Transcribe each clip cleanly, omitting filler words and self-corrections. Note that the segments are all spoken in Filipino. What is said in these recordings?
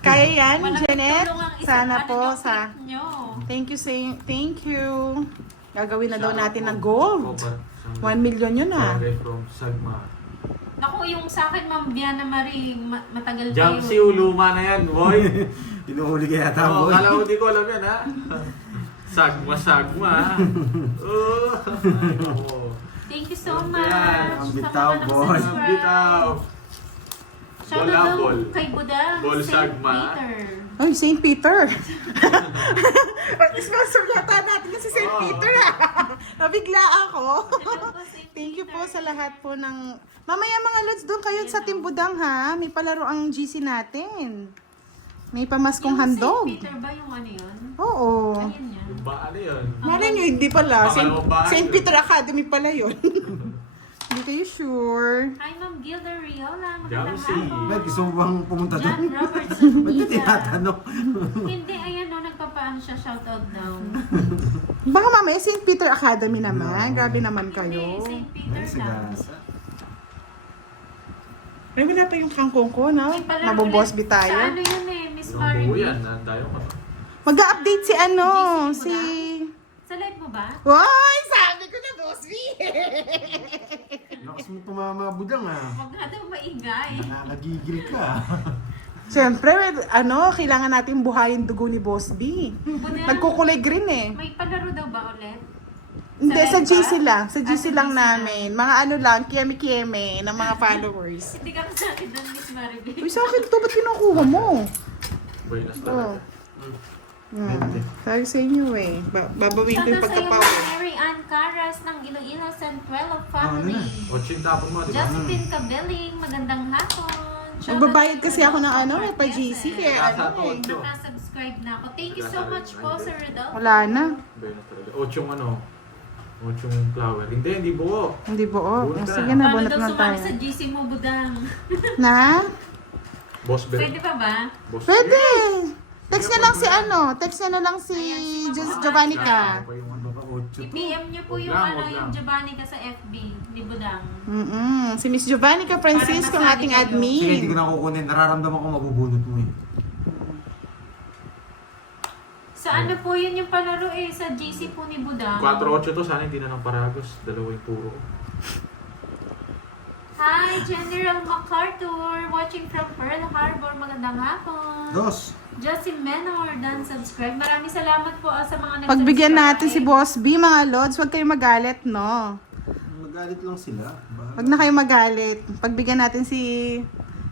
Kaya yan, Malaking Janet. tulong ang isang Sana ano po nyo, sa... click nyo. Thank you. Gagawin na daw natin ng gold. 1 million yun ah. Barangay from Sagma. Naku, yung sa akin, Ma'am Biana Marie, matagal Jump pa si luma na yan, boy. Inuhuli kaya Oo, tao, boy. kala ko di ko alam yan, ha? Sagma, ha? Oo. Thank you so Yan. much. Ang Sa bitaw, mga boy. nagsubscribe. Bitaw. Shout Bola, out bol. daw kay Budang, Bol St. Sagma. Peter. Ay, St. Peter. Sponsor yata natin si St. Oo. Peter ah. Nabigla ako. Hello po, St. Thank you po Peter. sa lahat po ng... Mamaya mga lods, doon kayo sa Timbudang ha. May palaro ang GC natin. May pamaskong Yung handog. St. Peter ba yung ano yun? Oo. Ayun yan. Yung ba, ano yun? Malay nyo, hindi pala. Akala mo ba? St. Peter Academy pala yun. Hindi kayo sure. Hi, Ma'am Gilda Riola. Dami Magandang si- hapon. Ba't gusto mo bang pumunta John doon? Robertson. Ba't niya tinatanong? Hindi, ayan o, nagpapaano siya, shoutout daw. Baka mamaya St. Peter Academy naman. Grabe naman Hindi, kayo. St. Peter Ay, lang. sagasa. Ay, wala pa yung kangkong ko, no? May palaro Mabobosby ulit. tayo. Sa ano yun eh, Miss Yung buo Marie. yan, tayo ka. Mag-update si ano, GC mo si... Sa live mo ba? Hoy! Sabi ko na, Bosby! Lakas mo tumama budang ah. Huwag nga daw maingay. Nakagigil ka. Siyempre, ano, kailangan natin buhayin dugo ni Boss B. Budang, Nagkukulay green eh. may palaro daw ba ulit? Hindi, Sa sa live GC ba? lang. Sa Ah, GC sa lang GC namin. Mga ano lang, kieme-kieme ng mga followers. Hindi ka kasakit doon, Miss Marie. Uy, sa akin to, ba't kinukuha mo? Buenas Oh. talaga. Sabi sa inyo eh. Babawin ko yung Shoutout sa'yo, pagkapaw. Ma'am Mary Ann Caras ng Iloilo Centrelo Family. Watching tapon mo, di ba? Josephine Cabeling, magandang hapon. Shoutout Magbabayad sa'yo, kasi ako ng ano, Rodolfo pa GC, Marquez, kaya Nasa ano eh. to. Nakasubscribe na ako. Thank you so much po, Sir Rodolfo. Wala na. Buenas talaga. Ochong ano? Ochong flower. Hindi buo. Hindi buo. Bunot ka. Sige na, Paano bunot daw na sumali tayo. sa GC mo, Budang? Na? Boss Bell. Pwede pa ba? Boss Pwede! Bell. Text na lang si ano, text na lang si Giovanni ka. Ako yung ano. Baka 8 to. I-PM niyo po Wag yung lang, ano, wag lang. yung Giovanni ka sa FB ni Budang. Si Miss Giovanni ka Francisco, ang Para ating masabi kayo. Sige, hindi ko admin. na kukunin. Nararamdaman ko mabubunot mo eh. Sa ano po yun yung palaro eh, sa GC po ni Budang. 4-8 to, sana hindi na ng Paragos. Dalawa yung puro. Hi, General MacArthur, watching from Pearl Harbor. Magandang hapon. Dos. Josie Menor, dan subscribe. Maraming salamat po sa mga nag-subscribe. Pagbigyan natin si Boss B, mga lods, huwag kayo magalit, no? Magalit lang sila. Huwag na kayo magalit. Pagbigyan natin si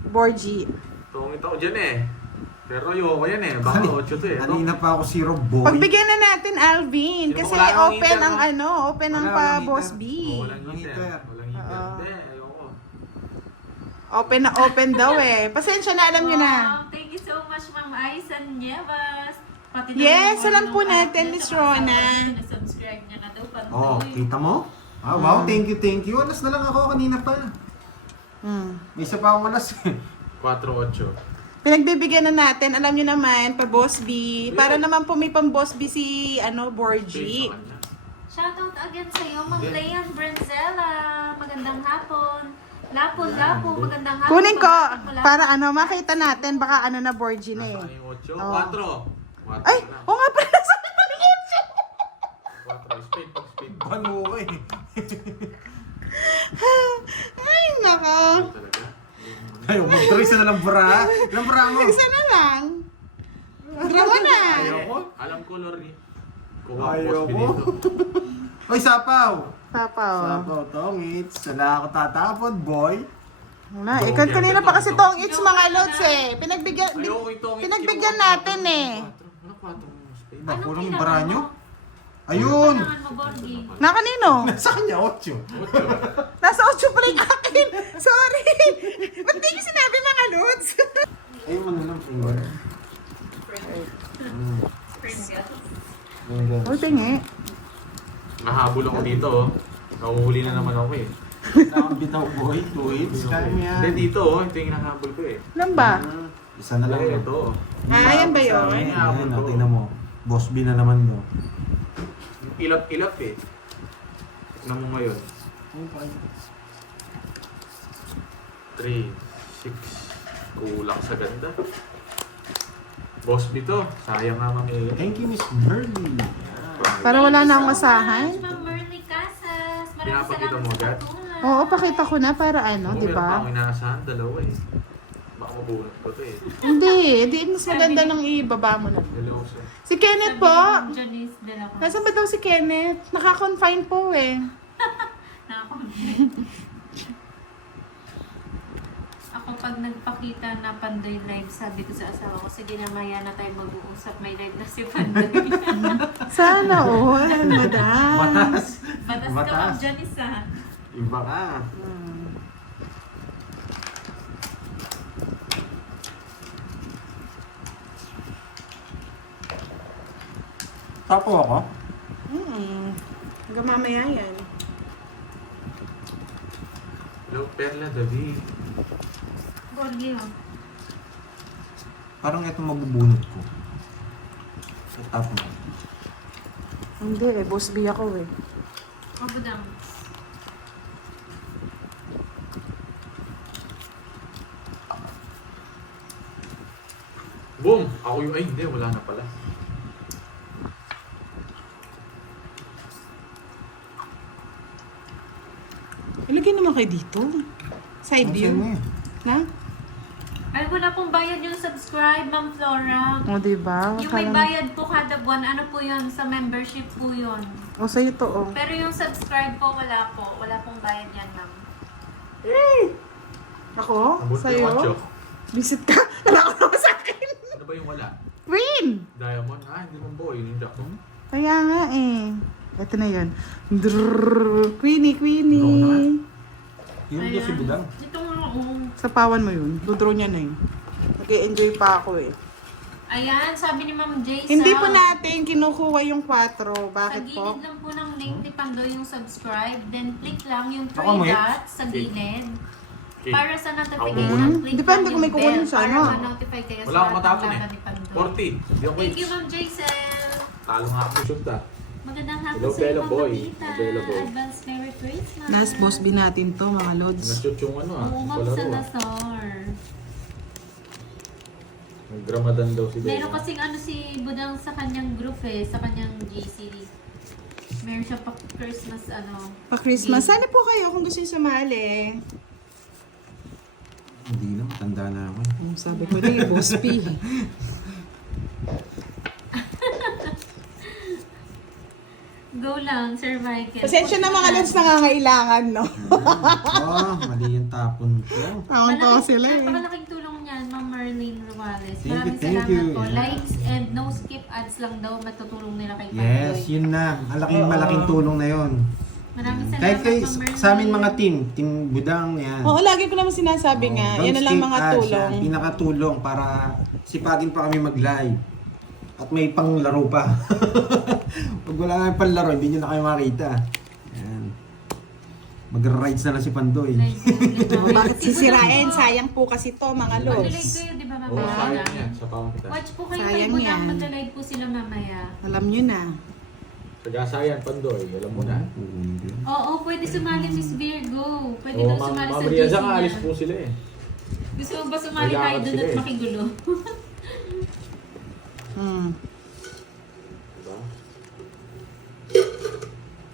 Borgie. Tungit ako dyan eh. Pero ayoko yan eh. Baka 8 to eh. Kanina pa ako si Rob Boy. Pagbigyan na natin Alvin, Sino kasi wala nang open heater, ang no? ano, open ang Wala pa nang Boss heater. B. Walang heater. Heater. Walang heater. Oo. Hindi, ayoko. Open na open daw eh. Pasensya na, alam nyo na. Wow, thank you so much, Ma'am Aisan Nievas. Pati Yes, yung alam po ano, natin, niya Miss sa asawa Rona. niya, subscribe niya na daw. Oh, kita mo? Ah, wow, thank you. Alas na lang ako kanina pa. May isa pa akong alas eh. 4-8. Pinagbibigyan na natin, alam nyo naman, pa Boss B. Para naman po may pang Boss B si, ano, Borgie. Shoutout again sa iyo, Ma'am Leon Brenzella. Magandang hapon. Lapo, magandang hapon. Kunin ko, Pagdating mo lang. para ano, makita natin, baka ano na Borgie na Nasaan eh. yung 8? Oh. 4. Ay, o nga pala, sabi ko ng 4. Speed, pag speed. Bano ko eh. Ay, nako. Talaga. Ayaw, mag-draw isa na lang bra. Ilang bra mo? Isa na lang. Draw na. Ayoko. Alam ko, Lori. Kuha ko Ayoko. boss dito. Oy, sapaw. Papaw. Sapaw, tongits. Sana ako tatapon, boy. Wala, ikaw kanina pa kasi tong it's mga loads eh. Ayoko itong Pinagbigyan natin eh. Ano 4 speed? Ba, Anong kulang yung kailangan bra nyo? mo? Ayun. Kailangan mo, Borgie. Na kanino? Nasa kanya, 8. Nasa 8 pala yung akin. Sorry. Ba't di ko sinabi mga loads? Ayun mo na lang, finger. Uy, tingi. Nahabol ako dito oh. Nahuhuli na naman ako eh. Nakang bitaw, boy. 2 hits. Kaya mo yan. Hindi dito oh. Ito yung hinahabol ko eh. Alam ba? Isa na lang. Ito oh. Ah, yan ba yun? Ayan, tingnan mo. Boss B na naman do. Ilap-ilap eh. Tignan mo ngayon. 3, 6, Kulang sa ganda. Boss B to. Sayang nga mamili. Thank you, Miss Merly. Para wala na akong Thank you so masahan. much, Ma'am Merly Casas. Maraming Pinapakita salamat mo sa agad? pagtulong. Oo, pakita ko na para ano, Oo, di meron pa ba? akong inaasahan. Dalawa eh. Baka mabunot ko to eh. Hindi, di mas maganda nang ibaba mo na. Hello, sir. Si Kenneth Sabi po. ni Ma'am Janice de la Cruz. Nasaan ba daw si Kenneth? Naka-confine po eh. Ako pag nagpakita na Pandoy live, sabi ko sa asawa ko, sige na maya na tayo mag-uusap, may live na si Pandoy. Sana all, madam. Matas. Batas ka Batas. Ma'am Janice ha. Iba ka. Tapo ako? Hanggang mamaya yan. Hello, Perla David. Borgi oh. Parang ito mabubunot ko. Sa top mo. Hindi eh, boss B ako eh. Mabudang. Boom! Ako yung, ay hindi, wala na pala. Ilagay naman kayo dito. Side Ang view. sa'yo eh. Na? Ay, wala pong bayad yung subscribe, Ma'am Flora. O, diba? Yung may bayad po kada buwan, ano po yun? Sa membership po yun. O, sa'yo to, oh. Pero yung subscribe po, wala po. Wala pong bayad yan, ma'am. Ako? Abot yung Sa'yo? watcho. Visit ka? Wala ko naman sa akin. Ano ba yung wala? Queen! Diamond? Ah, hindi mo boy. Ninja ko. Kaya nga eh. Ito na yun. Drrrr. Queenie, Queenie. Yun yung si Budang. Ito nga, oh. Sapawan mo yun. Dodraw niya na yun. Nag-enjoy pa ako eh. Ayan, sabi ni Ma'am Jason. Hindi po natin kinukuha yung 4. Sa Bakit gilid po? lang po ng link ni Pandoy yung subscribe. Then click lang yung 3 Ako, may- dots sa gilid. Okay. Para sa Ako, notification, click Depende lang kung may yung kukunin bell sa para ano. ma-notify kayo Wala sa akong matapon laban eh. ni Pandoy. 40. Hindi ako Thank you, wait. Ma'am Jason. Talo nga ako shoot ah. Magandang hapon Hello, sa iyo, Bella Ma'am Boy. Mamita. Bella Boy. Advance Merry Christmas. Last boss B natin to, mga lods. Na-shoot yung ano ah. Oo, Ma'am Palaro ah. Salazar. Nag-Ramadan daw si Bella. Meron kasing ano si Budang sa kanyang group eh, sa kanyang GC. Meron siya pa Christmas ano. Pa-Christmas. Sana po kayo kung gusto nyo sumali. Hindi na, matanda na ako. Sabi ko na yung boss B. Go lang, Sir Michael. Pasensya na mga lods nangangailangan, no? Oh, mali yung tapon ko. Tawang-tawa sila eh. Napakalaking tulong niyan, Ma'am Marlene Ruales. Thank you, Maraming thank salamat you. po. Yeah. Likes and no skip ads lang daw matutulong nila kay Yes, Pandoy. yun na. Malaking tulong na yun. Maraming salamat, Kahit kay, Ma'am Marlene. sa amin mga team Budang, yan. Oo, lagi ko naman sinasabi nga. Don't Yan na lang skip mga ads, tulong. yan. Pinakatulong para sipagin pa kami mag-live. At may panglaro pa. Pag wala kami panlaro, hindi nyo na kayo makita. Yan. Mag-rides na lang si Pandoy. Like, Bakit sisirain? Sayang po kasi to, mga Mag-live lods. kayo, di ba Oo, sayang mamaya? yan. Sa pawang kita. Watch po kayo kay Sayang Budang, yan. mag-live po sila mamaya. Alam nyo na. Sagasayan, Pandoy. Alam mo na. Oo, pwede sumali Miss Virgo. Pwede Oo, daw sumali sa Ma'am GC Riaza nga, niya. alis po sila eh. Gusto mo ba sumali May tayo lakad doon sila at eh. makigulo? Diba?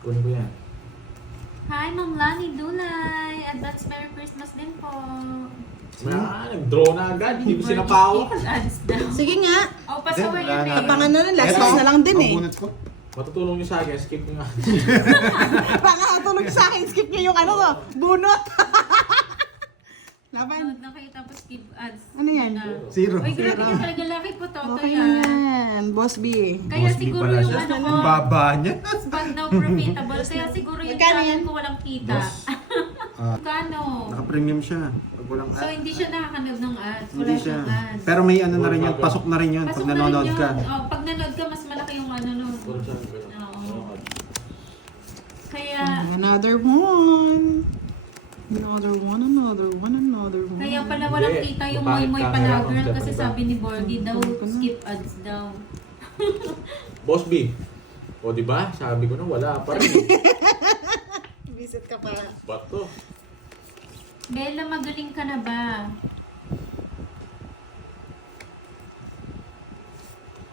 Kunin ko yan. Hi, Ma'am Lani Dulay. Advance Merry Christmas din po. Nag-draw na agad. Hindi ko sinapawa. Ads daw. Sige nga. Oh, pasawa Wala yun na. eh. Pang ano na, last month na lang din eh. Bunot ko. Matutulong nyo sa akin. Skip nyo nga. Pakatulog sa akin, skip nyo yung ano ko, bunot. Laban. Nanood na kayo tapos skip ads. Ano yan? Zero. Uy, grabe ka talaga. Laki po to. Okay yan. yan, boss B. Kaya Boss B siguro pala yung siya. ano ko, Ang baba niya. bag now profitable. Kaya siguro yung Magkano channel yan? ko walang kita. Ah, Kano? naka-premium siya. Pag walang So, ad. hindi siya nakakanood ng ads. Wala Hindi siya. siyang ads. Pero may ano na rin yun. Pasok na rin yun pag Pasok na rin nanonood yun. ka. Oh, pag nanood ka, mas malaki yung ano nun. Puro siya. Oo. Kaya, Another one. Another one, another one, another one. kaya pala walang Hindi. kita yung Bakit Moy Moy camera Palagrel concept kasi ba? sabi ni Borgie daw, skip ads daw. Boss B. O diba? Sabi ko na wala pa rin. Visit ka pa. Ba't to? Bella, magaling ka na ba?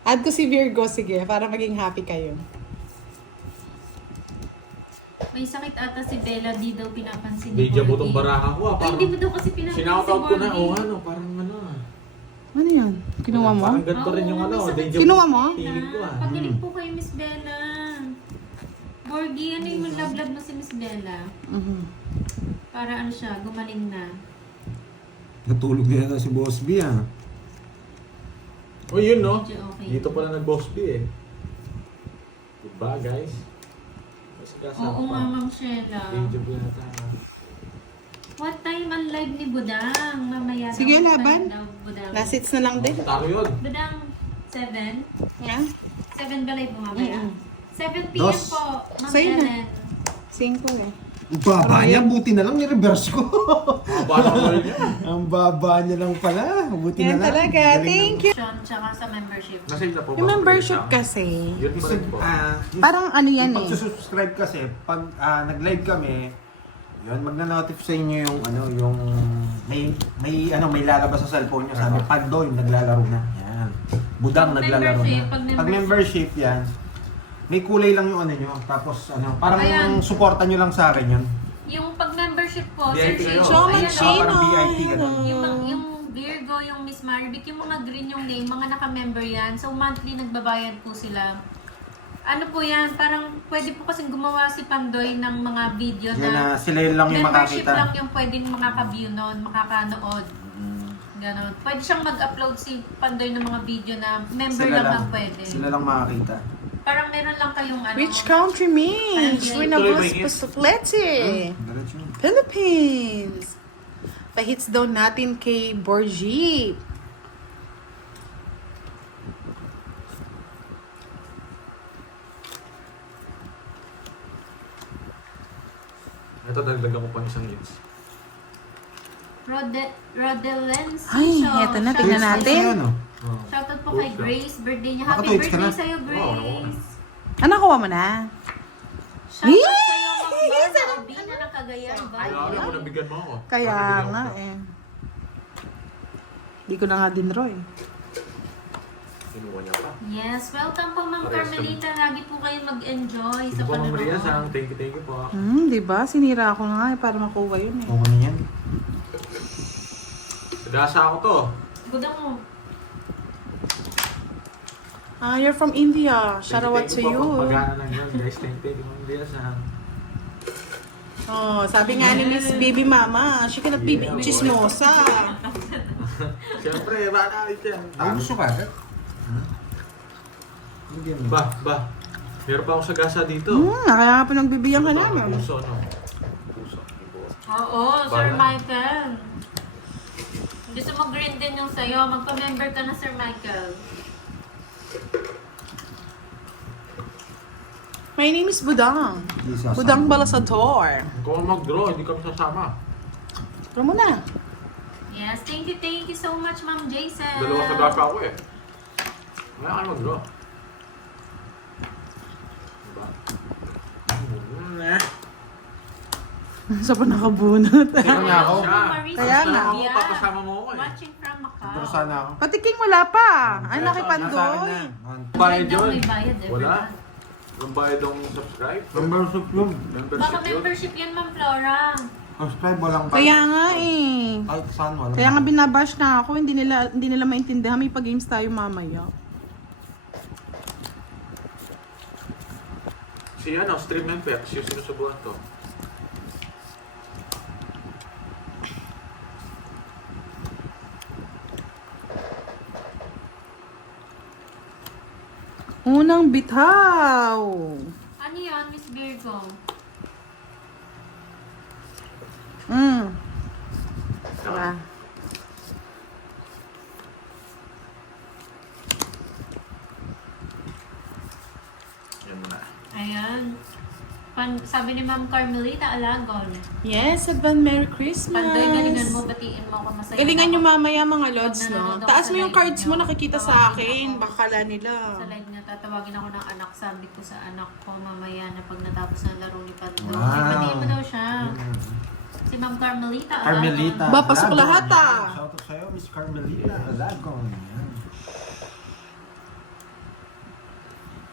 Add ko si Virgo, sige, para maging happy kayo. May sakit ata si Bella, di daw pinapansin Hindi dyan Borgie. butong baraha ko ah. Ay, Parang hindi mo daw kasi pinapansin sinoutout ko na. Borgie. O ano, parang ano ah. Ano yan? Kinuha mo? Parang ganito rin yung Oo, ano. may sakit Deja si vu Kinuha mo? feeling ko ah. Pakinig po kayo, Miss Bella. Borgie, ano yung love mo si Miss Bella? Mhm. Para ano siya, gumaling na. Natulog din na si Boss B ah. O yun no. Medyo okay. Dito pala nag-boss B eh. Diba guys? Mas kasama Oo pa. nga, Ma'am Sheila. Deja vu yata. What time ang live ni Budang? Mamaya daw. Sige, What laban. time daw, Budang? Last hits na lang din. Taro yun. Budang, 7? Yeah? 7 ba live mo mamaya? Mm-mm. 7 p.m. Dos. po, Ma'am Sa'yo na. Ellen. 5 eh. Ang baba niya, buti na lang ni-reverse ko. Mga parang ko yun. Ang baba niya lang pala. Buti Yan na lang. talaga. Galing Thank you. Sean, tsaka sa membership. Nasave na po ba? Yung membership kasi, Yun pa rin po. parang ano yan Pag eh. subscribe kasi, pag nag-live kami, yun, magna-notify sa inyo yung ano, yung may lalabas sa cellphone niyo. Sabi, Pando, yung naglalaro na. Yan. Budang Pag naglalaro membership, na. pag Pag membership yan, may kulay lang yung ano nyo. Tapos ano, parang Ayan. supportan nyo lang sa akin yun. Yung pag membership po, VIP Sir kayo. Shane, So ayan, much oh. Parang VIP ganun. Yung Virgo, yung Miss Maribik, yung mga green yung name, mga naka-member yan. So monthly nagbabayad po sila. Ano po yan, parang pwede po kasing gumawa si Pandoy ng mga video Yan na, na sila yun lang yung membership makakita. lang yung pwedeng makaka-view nun, makakanood. Ganon. Pwede siyang mag-upload si Pandoy ng mga video na member Sila lang lang. ang pwede. Sila lang makakita. Parang meron lang kayong ano. Which country means? Tuloy Winabos ba yun? Pasoplete. Diretso. Philippines. Pa-hits daw natin kay Borgie. Ito, dagdagan ko pa isang hits. Rodelens. Ay, eto na, tignan natin. Ano? Oh. Shoutout po kay Grace. Birthday niya. Baka Happy tweets ka birthday na. sa'yo, Grace. Ano, nakuha mo na? Shoutout Yee! sa'yo, Ma'am Norma Obina ng Cagayan. Kaya ako, nabigyan mo ako. Kaya Nabigyan nga ko. eh. Hindi ko na nga din, Roy. Kinuha niya pa. Yes, welcome po Ma'am Parehas Carmelita. Lagi po kayo mag-enjoy Sige sa po, Ma'am Maria, panonood. thank you po. Di ba? Sinira ko na nga eh, para makuha yun eh. Okay na yan. Nagasa ako to. Budang mo. You're from India. Shout out to Thank you. po, pagana lang yun, guys. Thank you, Ma'am Maria, sa... Oh, sabi nga ni Miss Baby Mama, she cannot be Yeah, chismosa. Siyempre, baka ulit yan. Ang gusto ka? Hindi yan. Ba. Meron pa akong sagasa dito. Kaya nga pa nagbibigyan ka Ito, namin. Puso, no? Puso. Oo, Sir Bayan. Michael. Gusto mo green din yung sa'yo. Magpa-member ka na, Sir Michael. My name is Budang. Hindi sasama. Budang Balasador. Kung mag-draw, hindi kami sasama. Tara mo na. Yes, thank you so much, Ma'am Jason. Dalawa sagasa ako eh. Wala ka mag-draw. Diba? Sa pa nakabunot. Sino na ako? Kaya nga. Ako, papasama mo ako eh. Watching from Macau. Pero sana ako. Patiking wala pa. Ay, Nasa akin nakipandoy. na. Bayad Daw yun. may bayad eh. Wala. Ang bayad ang subscribe. Membership yun. Baka Membership yun. membership yan, Ma'am Flora. Subscribe walang Kaya nga eh. Kahit saan walang Kaya nga binabash na ako, hindi nila maintindihan. May pag-games tayo mamaya. Si ano, Stream Member, yung sinusubuhan to. Unang bitaw. Ano yan, Miss Virgo? Diba? Yan muna. Ayan. Sabi ni Ma'am Carmelita Alagon. Yes, Advan Merry Christmas. Pandoy, galingan mo, batiin mo ako masaya. Galingan nyo ako. mamaya mga lods, Pag no? nanonood ako Taas sa mo yung live cards nyo, mo, nakikita sa tawagin akin. ako. Baka kala nila. Sa live niya, tatawagin ako ng anak. Sabi ko sa anak ko mamaya na pag natapos ng laro ni Pandoy. Wow. Batiin mo daw siya. Si Ma'am Carmelita Alagon. Carmelita. Ba, pasok Alagon. lahat, ah. Yan. Shoutout sa'yo, Miss Carmelita. Alagon. Yan.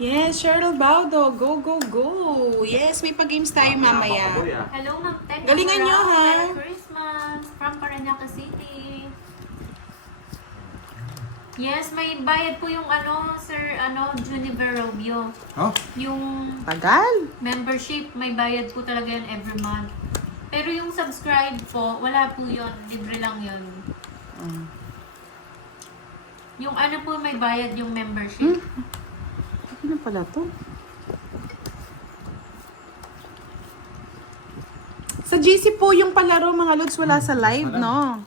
Yes, Cheryl Baudo. Go, go, go. Yes, may pa-games tayo mamaya. Napakaboy, ah. Hello, Ma'am Ted. Galingan nyo, ha? Merry Christmas from Parañaque City. Yes, may bayad po yung Sir Juniper Robio. Oh, Yung Tagal. membership, may bayad po talaga yan every month. Pero yung subscribe po, wala po yun. Libre lang yun. Yung po, may bayad yung membership. Ano pala to? Sa GC po yung palaro mga lods, wala sa live, no?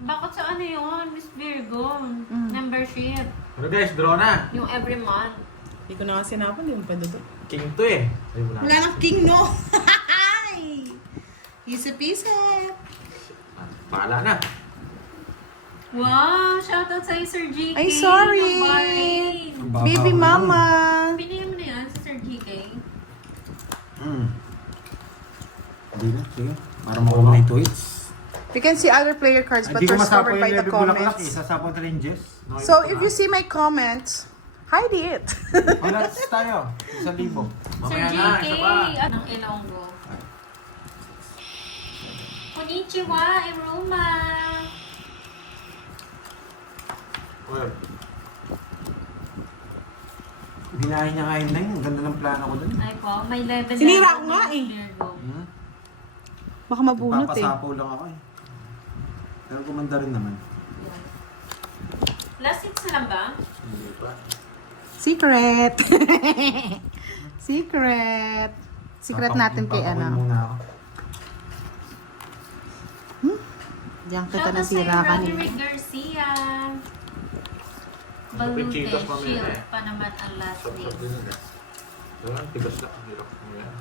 Bakit sa yun, Miss Virgo? Membership. Ano guys, draw na. Yung every month. Hindi ko na kasi napan, hindi mo pa dito. King to eh. Ay, wala. Wala nang king, no? Isip-isip. Paala na. Wow! Shoutout sa'yo, Sir GK. Ay, sorry. ng Bahrain. baba Baby mo. mama. Pinili mo na yan sa Sir GK. Hindi na, sige. Para makuha na yung tweets. We can see other player cards, but Hindi ko we're masapo covered yung by the level bulaklak eh. comments. Sasapon talaga yung Jess. So, if you see my comments, hide it. Alats tayo. 1,000. Sir Mamaya na, GK. isa pa. Ng Ilonggo. Konnichiwa, Iruma. Well, Binahin niya nga yun na yun. Ang ganda ng plano ko dun. Ay po, may level Sinira ko level nga ng eh. Virgo. Baka mabunot eh. Papasapaw lang ako eh. Pero gumanda rin naman. Last hits na lang ba? hindi pa. Secret. Secret. Secret natin kay Papakuin ano. muna ako. Diyan kita Shoutout nasira sa'yo, kanina. Roderick Garcia. Balute Pichitos pa Shield muna eh. pa naman ang last Sop-sop name. din yun eh. Diba? Tigas na. Hirap mo yan.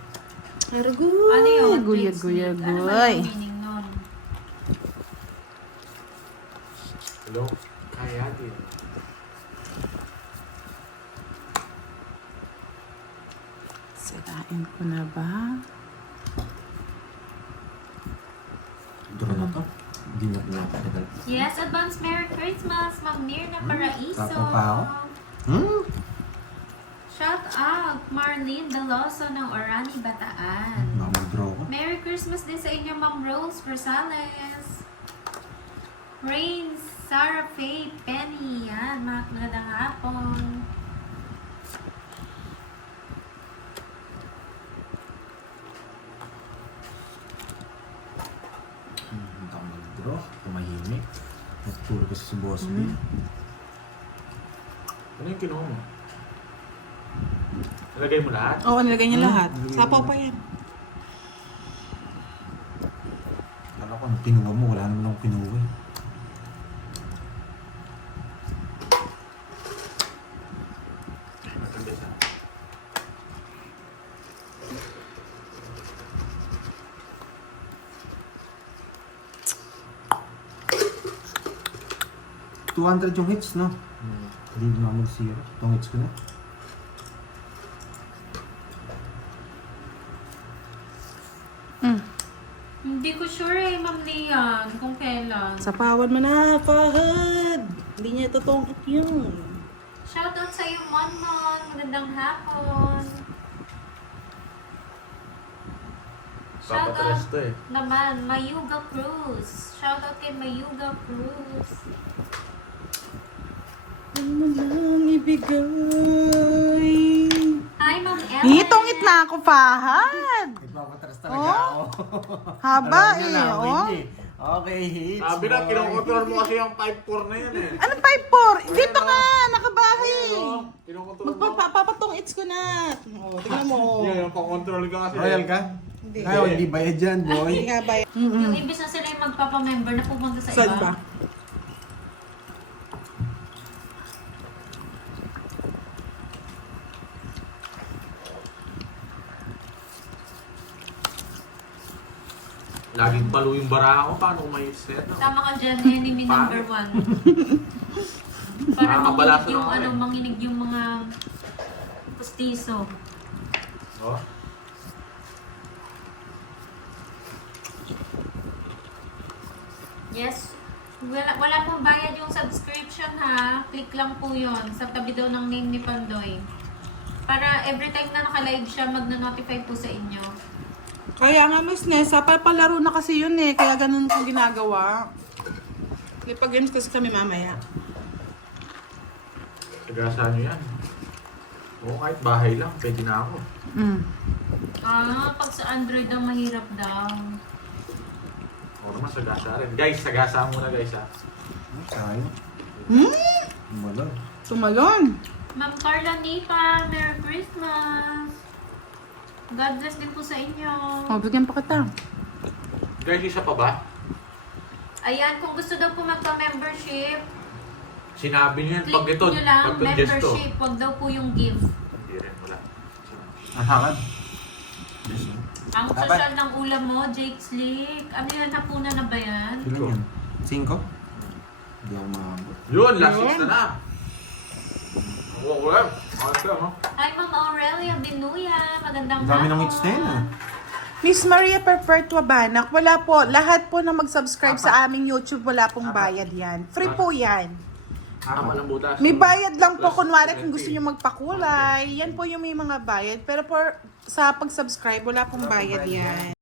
Arguy. Ano yun? Guya, Grade guya, Smith. Ano ba guy. yung meaning nun? Hello? Kaya din. Sirain ko na ba? Duro na to. Hindi na pinapakadal. Yes, advance Merry Christmas, Ma'am Mirna Paraiso. Tapo pa ako? Shout out, Marlene Veloso ng Orani, Bataan. Mag-draw ko. Merry Christmas din sa inyo, Ma'am Rose Rosales. Rain, Sarah Faye, Penny. Yan, magandang hapon. Hindi ako mag-draw. Tumahimik. Nagturo kasi si Boss B. Ano yung kinuha mo? Nalagay mo lahat? Oo, nilagay niya lahat. Sapaw pa yan. Alam ko, nung kinuha mo, wala naman akong kinuha eh. Maganda siya. $200 yung hits, no? Hindi naman mag-zero. Itong hits ko na. Hindi ko sure Ma'am Lian, kung kailan. Sapawan mo na, Fahad. Hindi niya totoong hit yun. Shoutout sa iyo, Monmon. Magandang hapon. Papatras Shoutout to eh. naman, Mayuga Cruz. Shoutout kay Mayuga Cruz. Ano mo lang ibigay? Hi, Ma'am Ellen. Hitong-hit na ako, Fahad. Nagpapatras talaga Oh? ako. Haba Alam niyo eh, na, oh. Wendy. Okay, hits. Sabi na, boy. kinokontrol mo kasi yung 5-4 na yan eh. Anong 5-4? Dito ka, nakabahay. Ano? Kinokontrol mo. Magpapatong hits ko na. Oh, tingnan mo. Yan, yung pang-control ka kasi. Royal ka? Hindi. Ay, hindi bayad dyan, boy. Hindi nga ba? Yung ibig na sila yung magpapamember na pupunta sa Saan iba. ba? Laging palo yung bara ako. Paano ko may set? Tama ka dyan, enemy number 1. Para Nakakabalasan manginig yung, ako eh. manginig yung mga pustiso. Oh? Yes. Wala pong bayad yung subscription ha. click lang po yun sa tabi daw ng name ni Pandoy. Para every time na naka-live siya, magna-notify po sa inyo. Kaya nga, Miss Nessa, palaro na kasi yun eh. Kaya ganun ko ginagawa. Ipag-games kasi kami mamaya. Sagasa nyo yan. Oo, kahit bahay lang, pwede na ako. Pag sa Android ang mahirap daw. Oo naman, sagasa rin. Guys, sagasa muna guys ha. Kain. Wala. Tumalon. Ma'am Carla Nipa, Merry Christmas! God bless din po sa inyo. O, bigyan pa kita. Guys, isa pa ba? Ayan, kung gusto daw po magpa-membership, Sinabi niyo yan pag click ito, nyo lang, pag gesto. membership, wag daw po yung give. Hindi rin, wala. Ahakad. Ang Dapat. social ng ulam mo, Jake Slick. Ano yan, hapunan na ba yan? Ilan yan? 5? Hindi ako makabot. Yun, last Yun. 6 na na. Oo, wala. Ayos ka, no? Hi, Ma'am Aurelia Binuya. Magandang Ang dami ng hits na yun, ah. Miss Maria Perpetua Banak, wala po. Lahat po na mag-subscribe sa aming YouTube, wala pong bayad yan. Free po yan. Tama ng butas. May bayad lang po, kunwari kung gusto nyo magpakulay. Yan po yung may mga bayad. Pero sa pag-subscribe, wala pong bayad yan.